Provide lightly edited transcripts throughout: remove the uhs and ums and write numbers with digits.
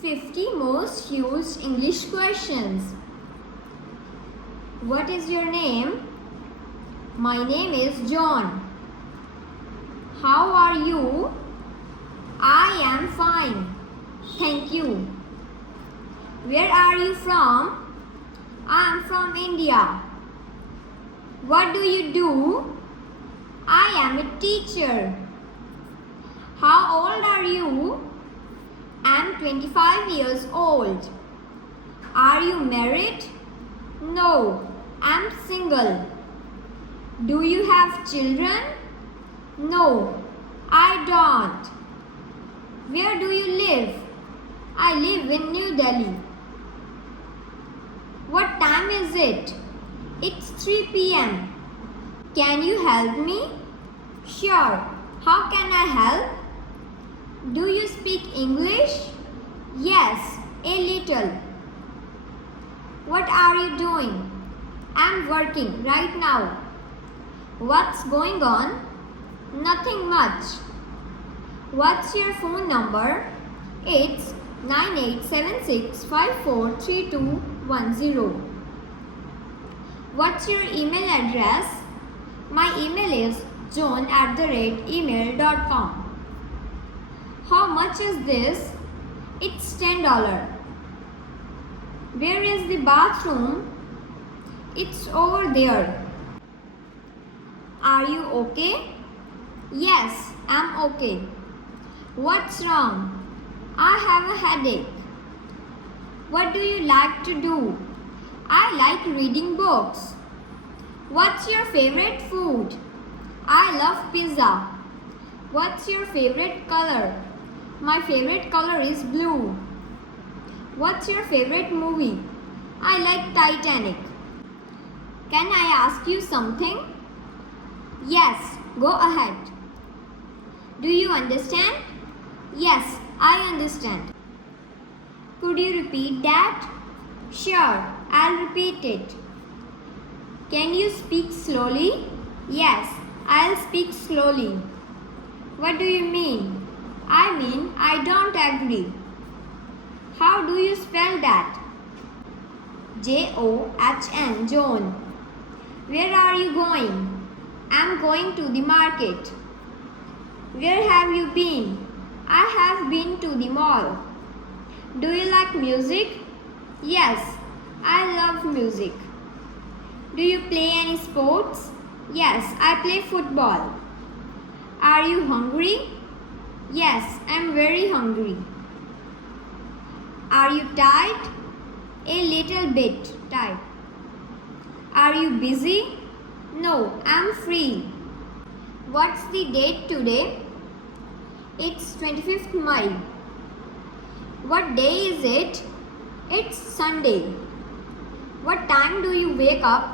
50 most used English questions. What is your name? My name is John. How are you? I am fine. Thank you. Where are you from? I am from India. What do you do? I am a teacher. How old are you? I am 25 years old. Are you married? No, I am single. Do you have children? No, I don't. Where do you live? I live in New Delhi. What time is it? It's 3 p.m. Can you help me? Sure. How can I help? Do you speak English? Yes, a little. What are you doing? I'm working right now. What's going on? Nothing much. What's your phone number? It's 9876543210. What's your email address? My email is john@email.com. How much is this? It's $10. Where is the bathroom? It's over there. Are you okay? Yes, I'm okay. What's wrong? I have a headache. What do you like to do? I like reading books. What's your favorite food? I love pizza. What's your favorite color? My favorite color is blue. What's your favorite movie? I like Titanic. Can I ask you something? Yes, go ahead. Do you understand? Yes, I understand. Could you repeat that? Sure, I'll repeat it. Can you speak slowly? Yes, I'll speak slowly. What do you mean? I mean, I don't agree. How do you spell that? John, John. Where are you going? I'm going to the market. Where have you been? I have been to the mall. Do you like music? Yes, I love music. Do you play any sports? Yes, I play football. Are you hungry? Yes, I'm very hungry. Are you tired? A little bit tired. Are you busy? No, I'm free. What's the date today? It's 25th May. What day is it? It's Sunday. What time do you wake up?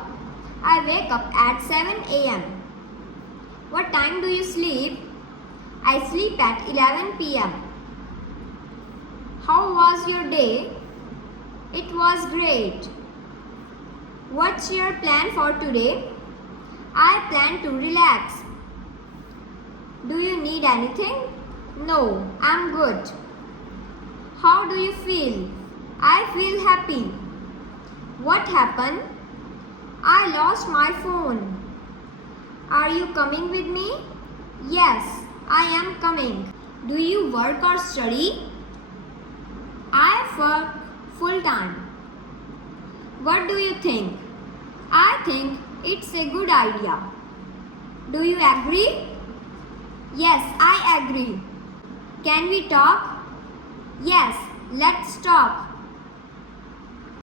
I wake up at 7 a.m. What time do you sleep? I sleep at 11 p.m. How was your day? It was great. What's your plan for today? I plan to relax. Do you need anything? No, I'm good. How do you feel? I feel happy. What happened? I lost my phone. Are you coming with me? Yes, I am coming. Do you work or study? I work full time. What do you think? I think it's a good idea. Do you agree? Yes, I agree. Can we talk? Yes, let's talk.